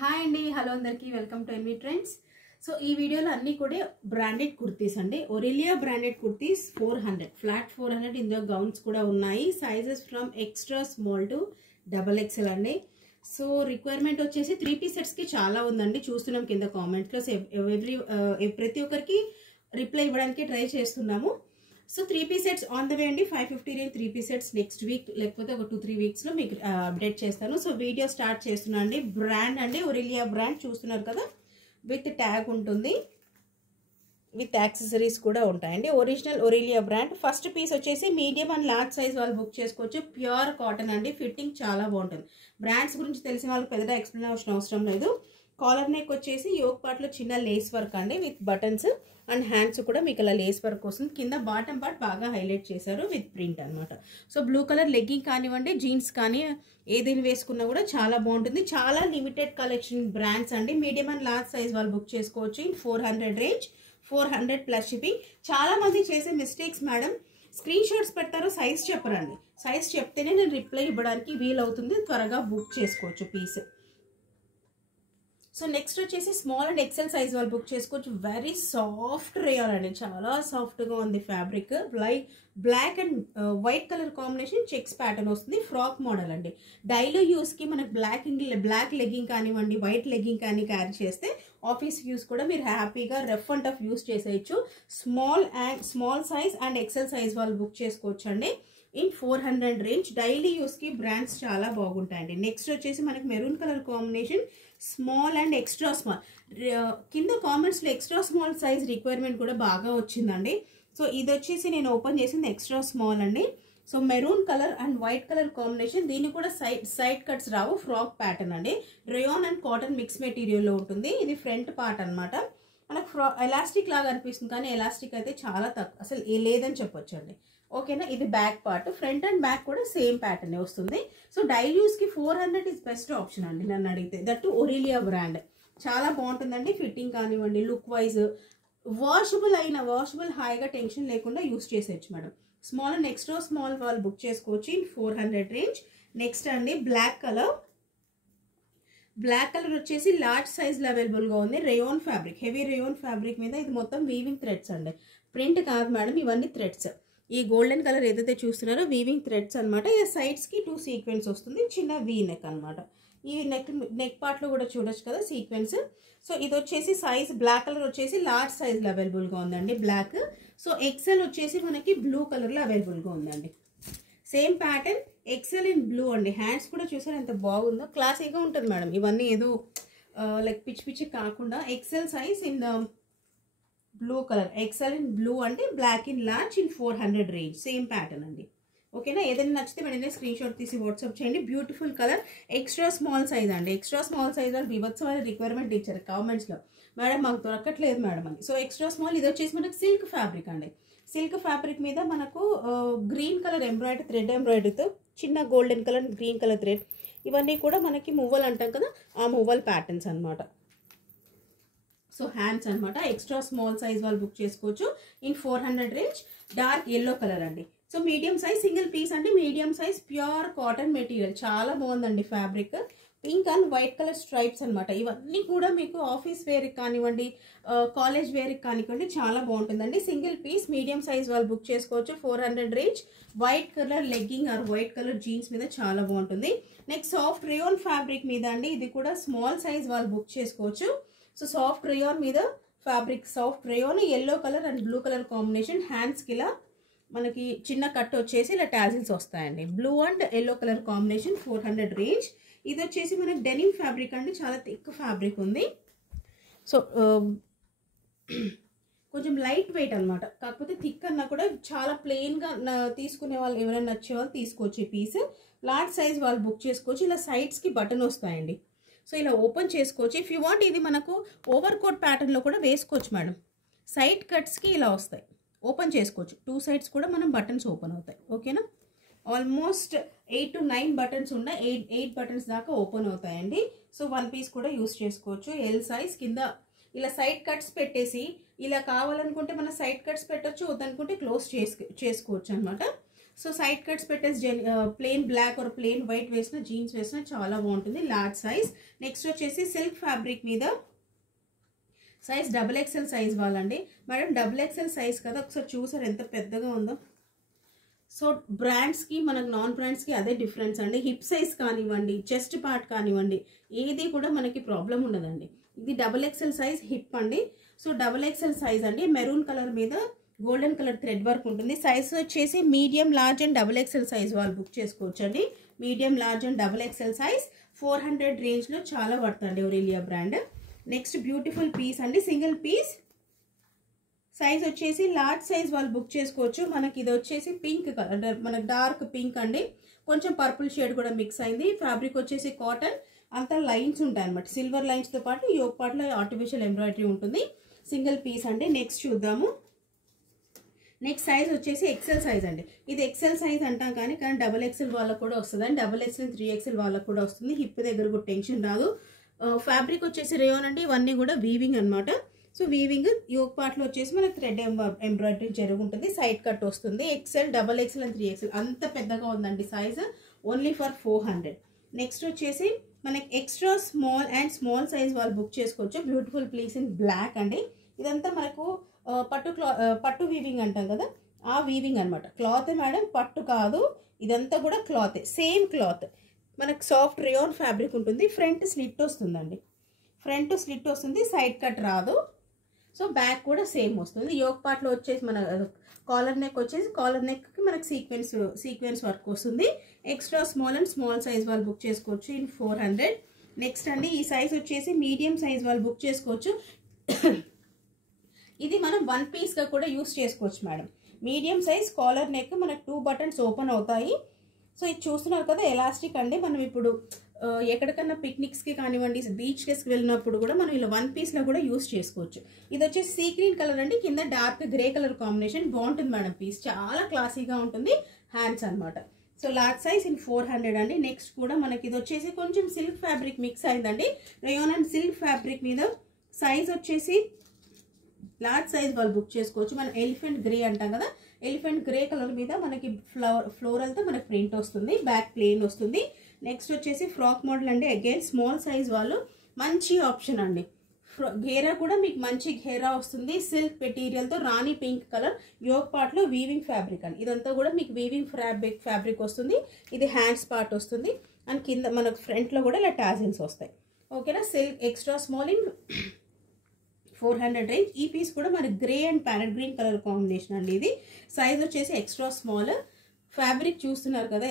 Hi అండి, hello అందరికీ welcome to NV trends. So ఈ వీడియోలో అన్ని కూడా బ్రాండెడ్ కుర్తీస్ అండి. Aurelia branded kurtis 400 flat 400. ఇందులో గౌన్స్ కూడా ఉన్నాయి. Sizes from extra small to XXL అండి. సో రిక్వైర్మెంట్ వచ్చేసి 3 పీస్ సెట్స్కి చాలా ఉందండి. చూస్తున్నాం కింద కామెంట్స్లో. ప్రతి ఒక్కరికి రిప్లై ఇవ్వడానికి ట్రై చేస్తున్నాము. So 3 piece sets on the way అండి. 550 range 3 piece sets next week లేకపోతే ఒక 2-3 వీక్స్లో మీకు అప్డేట్ చేస్తాను. సో వీడియో స్టార్ట్ చేస్తున్నాను అండి. బ్రాండ్ అండి ఒరిలియా బ్రాండ్ చూస్తున్నారు కదా, విత్ ట్యాగ్ ఉంటుంది, విత్ యాక్సెసరీస్ కూడా ఉంటాయండి. Original Aurelia brand. First piece వచ్చేసి మీడియం అండ్ లార్జ్ సైజ్ వాళ్ళు బుక్ చేసుకోవచ్చు. ప్యూర్ కాటన్ అండి. ఫిట్టింగ్ చాలా బాగుంటుంది. బ్రాండ్స్ గురించి తెలిసిన వాళ్ళకి పెద్దగా ఎక్స్ప్లెయిన్ అవసరం లేదు. కాలర్ నెక్ వచ్చేసి యోక్ పార్ట్లో చిన్న లేస్ వర్క్ అండి, విత్ బటన్స్ అండ్ హ్యాండ్స్ కూడా మీకు అలా లేస్ వర్క్ వస్తుంది. కింద బాటమ్ పార్ట్ బాగా హైలైట్ చేశారు విత్ ప్రింట్ అనమాట. సో బ్లూ కలర్ లెగ్గింగ్ కానివ్వండి, జీన్స్ కానీ ఏదైనా వేసుకున్నా కూడా చాలా బాగుంటుంది. చాలా లిమిటెడ్ కలెక్షన్ బ్రాండ్స్ అండి. మీడియం అండ్ లార్జ్ సైజ్ వాళ్ళు బుక్ చేసుకోవచ్చు. 400 రేంజ్, 400 ప్లస్ షిప్పింగ్. చాలా మంది చేసే మిస్టేక్స్ మేడం, స్క్రీన్ షాట్స్ పెడతారు, సైజ్ చెప్పరండి. సైజ్ చెప్తేనే నేను రిప్లై ఇవ్వడానికి వీలవుతుంది. త్వరగా బుక్ చేసుకోవచ్చు పీస్. సో నెక్స్ట్ వచ్చేసి స్మాల్ అండ్ ఎక్సెల్ సైజ్ వాళ్ళు బుక్ చేసుకోవచ్చు. వెరీ సాఫ్ట్ రేయాన్ అండి, చాలా సాఫ్ట్గా ఉంది fabric. Black and white colour combination checks pattern వస్తుంది. ఫ్రాక్ మోడల్ అండి. డైలీ యూస్కి మనకు బ్లాక్ లెగ్గింగ్ కానివ్వండి, వైట్ లెగ్గింగ్ కానీ క్యారీ చేస్తే ఆఫీస్ యూస్ కూడా మీరు హ్యాపీగా రఫ్ అండ్ టఫ్ యూస్ చేసేయచ్చు. Small size and XL size వాళ్ళు బుక్ చేసుకోవచ్చు అండి. In 400 range. డైలీ యూస్కి బ్రాండ్స్ చాలా బాగుంటాయండి. నెక్స్ట్ వచ్చేసి మనకి maroon colour combination, small and extra small. కింద కామెంట్స్లో ఎక్స్ట్రా స్మాల్ సైజ్ రిక్వైర్మెంట్ కూడా బాగా వచ్చిందండి. సో ఇది వచ్చేసి నేను ఓపెన్ చేసింది ఎక్స్ట్రా స్మాల్ అండి. So maroon colour and white colour combination. దీన్ని కూడా సైడ్ కట్స్ రావు, ఫ్రాక్ ప్యాటర్న్ అండి. రేయాన్ అండ్ కాటన్ మిక్స్ మెటీరియల్లో ఉంటుంది. ఇది ఫ్రంట్ పార్ట్ అనమాట. మనకు ఎలాస్టిక్ లాగా అనిపిస్తుంది, కానీ ఎలాస్టిక్ అయితే చాలా తక్కువ, అసలు లేదని చెప్పొచ్చు అండి. ఓకేనా. ఇది back part. Front and back కూడా సేమ్ ప్యాటర్న్ వస్తుంది. సో డైలీ యూస్కి 400 ఇస్ బెస్ట్ ఆప్షన్ అండి నన్ను అడిగితే. దట్ ఒరిలియా బ్రాండ్ చాలా బాగుంటుందండి. ఫిట్టింగ్ కానివ్వండి, లుక్ వైజ్ వాషబుల్ హాయిగా టెన్షన్ లేకుండా యూస్ చేసేయచ్చు madam. Small and extra small వాళ్ళు బుక్ చేసుకోవచ్చు ఇన్ 400 రేంజ్. నెక్స్ట్ అండి బ్లాక్ కలర్ వచ్చేసి లార్జ్ సైజ్లో అవైలబుల్గా ఉంది. Rayon fabric, heavy rayon fabric మీద ఇది మొత్తం వీవింగ్ థ్రెడ్స్ అండి. ప్రింట్ కాదు మేడం, ఇవన్నీ థ్రెడ్స్. ఈ గోల్డెన్ కలర్ ఏదైతే చూస్తున్నారో వీవింగ్ థ్రెడ్స్ అనమాట. ఈ సైడ్స్కి 2 సీక్వెన్స్ వస్తుంది, చిన్న వీ నెక్ అనమాట. ఈ నెక్ పార్ట్లో కూడా చూడొచ్చు కదా సీక్వెన్స్. సో ఇది వచ్చేసి సైజ్ బ్లాక్ కలర్ వచ్చేసి లార్జ్ సైజ్లో అవైలబుల్గా ఉందండి, బ్లాక్. సో ఎక్సెల్ వచ్చేసి మనకి బ్లూ కలర్లో అవైలబుల్గా ఉందండి. Same pattern, XL in blue అండి. హ్యాండ్స్ కూడా చూసారు ఎంత బాగుందో, క్లాసీగా ఉంటుంది మేడం. ఇవన్నీ ఏదో లైక్ పిచ్చి కాకుండా XL size in blue colour, XL in blue అంటే black in large in 400 range. Same pattern అండి. ఓకేనా. ఏదైనా నచ్చితే వెంటనే స్క్రీన్ షాట్ తీసి వాట్సాప్ చేయండి. Beautiful colour. Extra small size అండి. ఎక్స్ట్రా స్మాల్ సైజ్ వాళ్ళు వివత్సమైన రిక్వైర్మెంట్ ఇచ్చారు కామెంట్స్లో, మేడం మాకు దొరకట్లేదు మేడం అని. So extra small. ఇది వచ్చేసి మనకు సిల్క్ ఫ్యాబ్రిక్ అండి. సిల్క్ ఫ్యాబ్రిక్ మీద మనకు గ్రీన్ కలర్ ఎంబ్రాయిడరీ, థ్రెడ్ ఎంబ్రాయిడరీతో చిన్న golden colour, green colour thread, ఇవన్నీ కూడా మనకి మువ్వలు అంటాం కదా, ఆ మువ్వల్ ప్యాటర్న్స్ అనమాట. సో హ్యాండ్స్ అనమాట. ఎక్స్ట్రా స్మాల్ సైజ్ వాళ్ళు బుక్ చేసుకోవచ్చు in 400 range. Dark yellow colour అండి. So medium size single piece అండి. Medium size pure cotton material, చాలా బాగుందండి fabric. Pink and white colour stripes అనమాట. ఇవన్నీ కూడా మీకు ఆఫీస్ వేర్కి కానివ్వండి, కాలేజ్ వేర్కి కానివ్వండి, చాలా బాగుంటుందండి. సింగిల్ పీస్ మీడియం సైజ్ వాళ్ళు బుక్ చేసుకోవచ్చు 400 range. White colour legging or white colour jeans మీద చాలా బాగుంటుంది. నెక్స్ట్ సాఫ్ట్ రేయాన్ ఫ్యాబ్రిక్ మీద అండి. ఇది కూడా స్మాల్ సైజ్ వాళ్ళు బుక్ చేసుకోవచ్చు. సో సాఫ్ట్ రేయాన్ మీద fabric, soft rayon yellow colour and blue colour combination. హ్యాండ్స్కి ఇలా మనకి చిన్న కట్ వచ్చేసి ఇలా టాజిల్స్ వస్తాయండి. Blue and yellow colour combination 400 range. ఇది వచ్చేసి మనకి డెనిమ్ ఫ్యాబ్రిక్ అండి, చాలా థిక్ ఫ్యాబ్రిక్ ఉంది. సో కొంచెం లైట్ వెయిట్ అనమాట, కాకపోతే థిక్ అన్నా కూడా చాలా ప్లెయిన్గా తీసుకునే వాళ్ళు, ఎవరైనా నచ్చే వాళ్ళు తీసుకోవచ్చు ఈ పీస్. లార్జ్ సైజ్ వాళ్ళు బుక్ చేసుకోవచ్చు. ఇలా సైడ్స్కి బటన్ వస్తాయండి. సో ఇలా ఓపెన్ చేసుకోవచ్చు. ఇఫ్ యూ వాంట్ ఇది మనకు ఓవర్ కోట్ ప్యాటర్న్లో కూడా వేసుకోవచ్చు మేడం. సైడ్ కట్స్కి ఇలా వస్తాయి, ఓపెన్ చేసుకోవచ్చు. 2 సైడ్స్ కూడా మనం బటన్స్ ఓపెన్ అవుతాయి. ఓకేనా. ఆల్మోస్ట్ 8 to 9 బటన్స్ ఉన్నాయి. 8 బటన్స్ దాకా ఓపెన్ అవుతాయండి. సో 1 పీస్ కూడా యూస్ చేసుకోవచ్చు. L size. కింద ఇలా సైడ్ కట్స్ పెట్టేసి, ఇలా కావాలనుకుంటే మన సైడ్ కట్స్ పెట్టచ్చు, వద్దనుకుంటే క్లోజ్ చేసుకోవచ్చు అనమాట. సో సైడ్ కట్స్ పెట్టేసి plain black or plain white వేసిన జీన్స్ వేసిన చాలా బాగుంటుంది. Large size. నెక్స్ట్ వచ్చేసి సిల్క్ ఫ్యాబ్రిక్ మీద సైజ్ XXL సైజ్ వాళ్ళండి. మేడం XXL సైజ్ కదా, ఒకసారి చూసారు ఎంత పెద్దగా ఉందో. సో బ్రాండ్స్కి మనకు నాన్ బ్రాండ్స్కి అదే డిఫరెన్స్ అండి. హిప్ సైజ్ కానివ్వండి, చెస్ట్ పార్ట్ కానివ్వండి, ఏది కూడా మనకి ప్రాబ్లం ఉండదండి. ఇది XXL సైజ్ హిప్ అండి. సో XXL సైజ్ అండి. మెరూన్ కలర్ మీద గోల్డెన్ కలర్ థ్రెడ్ వర్క్ ఉంటుంది. సైజ్ వచ్చేసి medium, large and XXL size వాళ్ళు బుక్ చేసుకోవచ్చు అండి. Medium, large and XXL size 400 రేంజ్లో చాలా పడుతుంది ఒరేలియా బ్రాండ్. నెక్స్ట్ బ్యూటిఫుల్ పీస్ అండి, సింగిల్ పీస్. సైజ్ వచ్చేసి లార్జ్ సైజ్ వాళ్ళు బుక్ చేసుకోవచ్చు. మనకి ఇది వచ్చేసి పింక్ కలర్, మనకి డార్క్ పింక్ అండి, కొంచెం పర్పుల్ షేడ్ కూడా మిక్స్ అయింది. ఫ్యాబ్రిక్ వచ్చేసి కాటన్, అంతా లైన్స్ ఉంటాయి అనమాట. సిల్వర్ లైన్స్తో పాటు యోగ్ పార్ట్లో ఆర్టిఫిషియల్ ఎంబ్రాయిడరీ ఉంటుంది. సింగిల్ పీస్ అండి. నెక్స్ట్ చూద్దాము. నెక్స్ట్ సైజ్ వచ్చేసి ఎక్సెల్ సైజ్ అండి. ఇది ఎక్సెల్ సైజ్ అంటాం కానీ XXL వాళ్ళకు కూడా వస్తుంది అండి. XXL 3XL వాళ్ళకు కూడా వస్తుంది. హిప్ దగ్గర కూడా టెన్షన్ రాదు. ఫ్యాబ్రిక్ వచ్చేసి రేయోన్ అండి. ఇవన్నీ కూడా వీవింగ్ అనమాట. సో వీవింగ్ యోగ్ పార్ట్లో వచ్చేసి మనకి థ్రెడ్ ఎంబ్రాయిడరీ జరుగుతుంది. సైడ్ కట్ వస్తుంది. XL, XXL అండ్ 3XL అంత పెద్దగా ఉందండి సైజ్. Only for 400. నెక్స్ట్ వచ్చేసి మనకి extra small and small size వాళ్ళు బుక్ చేసుకోవచ్చు. బ్యూటిఫుల్ ప్లీస్ ఇన్ బ్లాక్ అండి. ఇదంతా మనకు పట్టు వీవింగ్ అంటాం కదా, ఆ వీవింగ్ అనమాట. క్లాత్ మేడం, పట్టు కాదు, ఇదంతా కూడా క్లాత్, సేమ్ క్లాత్. మనకు సాఫ్ట్ రేయోన్ ఫ్యాబ్రిక్ ఉంటుంది. ఫ్రంట్ స్లిట్ వస్తుందండి. ఫ్రంట్ స్లిట్ వస్తుంది, సైడ్ కట్ రాదు. సో బ్యాక్ కూడా సేమ్ వస్తుంది. యోగ్ పార్ట్లో వచ్చేసి మన కాలర్ నెక్ వచ్చేసి కాలర్ నెక్కి మనకి సీక్వెన్స్ వర్క్ వస్తుంది. Extra small and small size వాళ్ళు బుక్ చేసుకోవచ్చు ఇన్ 400. నెక్స్ట్ అండి ఈ సైజ్ వచ్చేసి మీడియం సైజ్ వాళ్ళు బుక్ చేసుకోవచ్చు. ఇది మనం 1 పీస్గా కూడా యూస్ చేసుకోవచ్చు madam. Medium size collar neck, మనకు 2 బటన్స్ ఓపెన్ అవుతాయి. సో ఇది చూస్తున్నారు కదా ఎలాస్టిక్ అండి. మనం ఇప్పుడు ఎక్కడికన్నా పిక్నిక్స్కి కానివ్వండి, బీచ్కి వెళ్ళినప్పుడు కూడా మనం ఇలా 1 పీస్లో కూడా యూస్ చేసుకోవచ్చు. ఇది వచ్చేసి సీ గ్రీన్ కలర్ అండి, కింద డార్క్ గ్రే కలర్ కాంబినేషన్. బాగుంటుంది మేడం పీస్, చాలా క్లాసీగా ఉంటుంది. హ్యాండ్స్ అనమాట. సో లార్జ్ సైజ్ ఇన్ 400 అండి. నెక్స్ట్ కూడా మనకి ఇది వచ్చేసి కొంచెం సిల్క్ ఫ్యాబ్రిక్ మిక్స్ అయిందండి. రేయోన్ అండ్ సిల్క్ ఫ్యాబ్రిక్ మీద సైజ్ వచ్చేసి లార్జ్ సైజ్ వాళ్ళు బుక్ చేసుకోవచ్చు. మనం ఎలిఫెంట్ గ్రే అంటాం కదా, ఎలిఫెంట్ గ్రే కలర్ మీద మనకి ఫ్లోరల్తో మనకి ప్రింట్ వస్తుంది. బ్యాక్ ప్లెయిన్ వస్తుంది. నెక్స్ట్ వచ్చేసి ఫ్రాక్ మోడల్ అండి. అగైన్ స్మాల్ సైజ్ వాళ్ళు మంచి ఆప్షన్ అండి. ఘేరా కూడా మీకు మంచి ఘేరా వస్తుంది. సిల్క్ మెటీరియల్తో రాణి పింక్ కలర్. యోగ్ పార్ట్లో వీవింగ్ ఫ్యాబ్రిక్ అండి. ఇదంతా కూడా మీకు వీవింగ్ ఫ్యాబ్రిక్ వస్తుంది. ఇది హ్యాండ్స్ పార్ట్ వస్తుంది. అండ్ కింద మనకు ఫ్రంట్లో కూడా ఇలా టాజిల్స్ వస్తాయి. ఓకేనా. Silk extra small in 400 range. ఈ పీస్ కూడా మనకి grey and parrot green colour combination అండి. ఇది సైజ్ వచ్చేసి ఎక్స్ట్రా స్మాల్. ఫ్యాబ్రిక్ చూస్తున్నారు కదా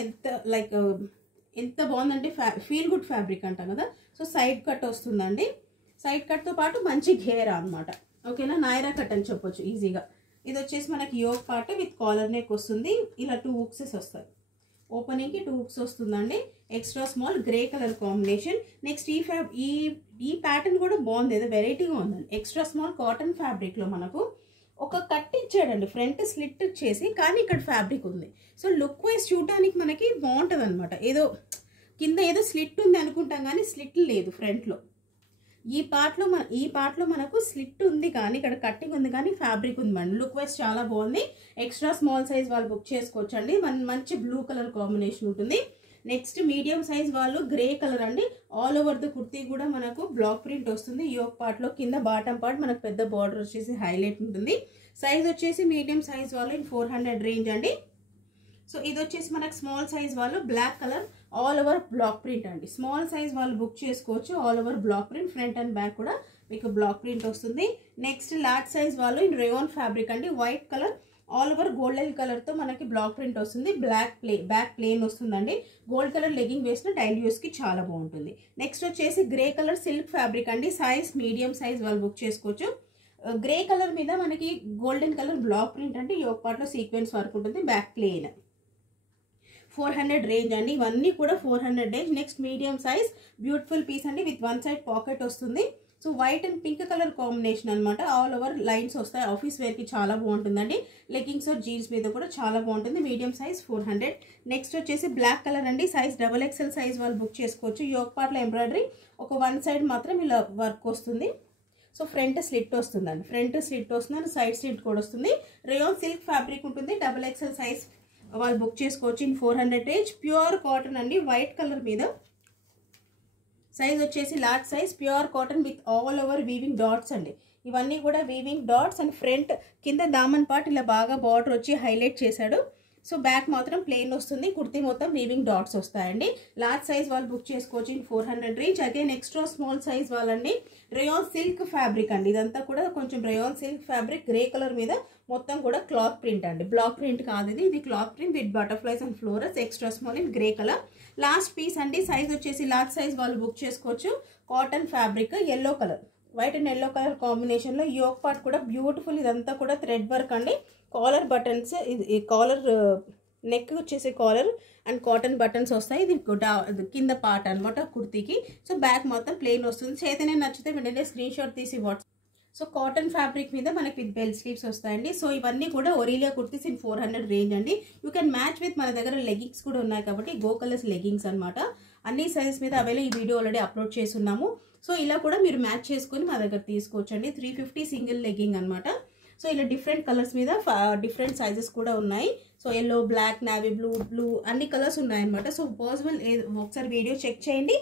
ఎంత బాగుందంటే ఫీల్ గుడ్ ఫ్యాబ్రిక్ అంటాం కదా. సో సైడ్ కట్ వస్తుందండి. సైడ్ కట్తో పాటు మంచి ఘేరా అనమాట. ఓకేనా, నాయరా కట్ అని చెప్పొచ్చు ఈజీగా. ఇది వచ్చేసి మనకి yoke part with collar neck వస్తుంది. ఇలా 2 హుక్సెస్ వస్తాయి. ఓపెనింగ్కి 2 హుక్స్ వస్తుందండి. Extra small grey colour combination. Next ఈ ప్యాటర్న్ కూడా బాగుంది, ఏదో వెరైటీగా ఉందండి. ఎక్స్ట్రా స్మాల్ కాటన్ ఫ్యాబ్రిక్లో మనకు ఒక కట్ ఇచ్చాడండి, ఫ్రంట్ స్లిట్ ఇచ్చేసి, కానీ ఇక్కడ ఫ్యాబ్రిక్ ఉంది. సో లుక్ వైజ్ చూడడానికి మనకి బాగుంటుంది అనమాట. ఏదో కింద ఏదో స్లిట్ ఉంది అనుకుంటాం కానీ స్లిట్ లేదు ఫ్రంట్లో. ఈ పార్ట్లో మనకు స్లిట్ ఉంది కానీ ఇక్కడ కట్టింగ్ ఉంది కానీ ఫ్యాబ్రిక్ ఉంది మేడం. లుక్ వైజ్ చాలా బాగుంది. ఎక్స్ట్రా స్మాల్ సైజ్ వాళ్ళు బుక్ చేసుకోవచ్చు అండి. మంచి బ్లూ కలర్ కాంబినేషన్ ఉంటుంది. నెక్స్ట్ మీడియం సైజ్ వాళ్ళు గ్రే కలర్ అండి. ఆల్ ఓవర్ ద కుర్తీ కూడా మనకు బ్లాక్ ప్రింట్ వస్తుంది. యోగ్ పార్ట్లో కింద బాటమ్ పార్ట్ మనకు పెద్ద బార్డర్ వచ్చేసి హైలైట్ ఉంటుంది. సైజ్ వచ్చేసి మీడియం సైజ్ వాళ్ళు ఇన్ 400 రేంజ్ అండి. సో ఇది వచ్చేసి మనకు స్మాల్ సైజ్ వాళ్ళు black colour all over block print అండి. స్మాల్ సైజ్ వాళ్ళు బుక్ చేసుకోవచ్చు. All over block print, front and back కూడా మీకు బ్లాక్ ప్రింట్ వస్తుంది. నెక్స్ట్ లార్జ్ సైజ్ వాళ్ళు ఇన్ రేయోన్ ఫ్యాబ్రిక్ అండి. White colour all over golden కలర్తో మనకి బ్లాక్ ప్రింట్ వస్తుంది. బ్యాక్ ప్లేన్ వస్తుందండి. గోల్డ్ కలర్ లెగ్గింగ్ వేసిన డైలీ యూస్కి చాలా బాగుంటుంది. నెక్స్ట్ వచ్చేసి గ్రే కలర్ సిల్క్ ఫ్యాబ్రిక్ అండి. సైజ్ మీడియం సైజ్ వాళ్ళు బుక్ చేసుకోవచ్చు. గ్రే కలర్ మీద మనకి గోల్డెన్ కలర్ బ్లాక్ ప్రింట్ అంటే యోగ్ పార్ట్లో సీక్వెన్స్ వర్క్ ఉంటుంది. బ్యాక్ ప్లేన్ 400 రేంజ్ అండి. ఇవన్నీ కూడా 400 range. Next medium size beautiful piece అండి విత్ 1 సైడ్ పాకెట్ వస్తుంది. So white and pink colour combination అనమాట. ఆల్ ఓవర్ లైన్స్ వస్తాయి. ఆఫీస్ వేర్కి చాలా బాగుంటుందండి. లెగ్గింగ్స్ జీన్స్ మీద కూడా చాలా బాగుంటుంది. Medium size 400. నెక్స్ట్ వచ్చేసి బ్లాక్ కలర్ అండి. సైజ్ XXL సైజ్ వాళ్ళు బుక్ చేసుకోవచ్చు. యోగ్ పార్ట్లో ఎంబ్రాయిడరీ ఒక 1 సైడ్ మాత్రం ఇలా వర్క్ వస్తుంది. సో ఫ్రంట్ స్లిట్ వస్తుందండి. సైడ్ స్లిట్ కూడా వస్తుంది. రేయోన్ సిల్క్ ఫ్యాబ్రిక్ ఉంటుంది. XXL సైజ్ వాళ్ళు బుక్ చేసుకోవచ్చు ఇన్ 400 రేంజ్. ప్యూర్ కాటన్ అండి, వైట్ కలర్ మీద. సైజ్ వచ్చేసి large size, pure cotton with all over weaving dots అండి. ఇవన్నీ కూడా వీవింగ్ డాట్స్ అండ్ ఫ్రంట్ కింద దామన్ పార్ట్ ఇలా బాగా బార్డర్ వచ్చి హైలైట్ చేశాడు. సో బ్యాక్ మాత్రం ప్లెయిన్ వస్తుంది, కుర్తీ మొత్తం వీవింగ్ డాట్స్ వస్తాయండి. లార్జ్ సైజ్ వాళ్ళు బుక్ చేసుకోవచ్చు in 400 range. Again extra small size వాళ్ళండి. రేయాన్ సిల్క్ ఫ్యాబ్రిక్ అండి, ఇదంతా కూడా కొంచెం rayon silk fabric, grey colour మీద మొత్తం కూడా క్లాత్ ప్రింట్ అండి. బ్లాక్ ప్రింట్ కాదు ఇది cloth print with butterflies and florals, extra small in grey colour. Last piece అండి. సైజ్ వచ్చేసి లార్జ్ సైజ్ వాళ్ళు బుక్ చేసుకోవచ్చు. Cotton fabric, yellow colour, white and yellow colour కాంబినేషన్లో. యోక్ పార్ట్ కూడా beautiful, ఇదంతా కూడా థ్రెడ్ వర్క్ అండి. కాలర్ బటన్స్, ఇది కాలర్ నెక్ వచ్చేసి కాలర్ అండ్ కాటన్ బటన్స్ వస్తాయి. ఇది కింద పార్ట్ అనమాట కుర్తీకి. సో బ్యాక్ మొత్తం ప్లెయిన్ వస్తుంది. చేతనే నచ్చితే వెంటనే స్క్రీన్ షాట్ తీసి వాట్సాప్. సో కాటన్ ఫ్యాబ్రిక్ మీద మనకి విత్ బెల్ స్లీవ్స్ వస్తాయండి. సో ఇవన్నీ కూడా ఒరీలియా కుర్తీస్ ఇన్ 400 రేంజ్ అండి. యూ కెన్ మ్యాచ్ విత్, మన దగ్గర లెగ్గింగ్స్ కూడా ఉన్నాయి కాబట్టి గో కలర్స్ లెగ్గింగ్స్ అనమాట. అన్ని సైజెస్ మీద అవైలబుల్, ఈ వీడియో ఆల్రెడీ అప్లోడ్ చేస్తున్నాము. సో ఇలా కూడా మీరు మ్యాచ్ చేసుకొని మా దగ్గర తీసుకోవచ్చు అండి. 350 సింగిల్ లెగ్గింగ్ అనమాట. సో ఇలా డిఫరెంట్ కలర్స్ మీద డిఫరెంట్ సైజెస్ కూడా ఉన్నాయి. So yellow, black, navy blue అన్ని కలర్స్ ఉన్నాయన్నమాట. సో పాసిబుల్ ఒకసారి వీడియో చెక్ చేయండి.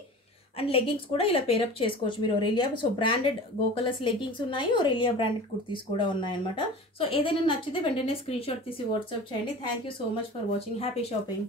అండ్ లెగ్గింగ్స్ కూడా ఇలా పేరప్ చేసుకోవచ్చు మీరు ఒరేలియా. సో బ్రాండెడ్ గో కలర్స్ లెగ్గింగ్స్ ఉన్నాయి, ఒరేలియా బ్రాండెడ్ కుర్తీస్ కూడా ఉన్నాయన్నమాట. సో ఏదైనా నచ్చితే వెంటనే స్క్రీన్ షాట్ తీసి వాట్సాప్ చేయండి. Thank you so much for watching. Happy shopping.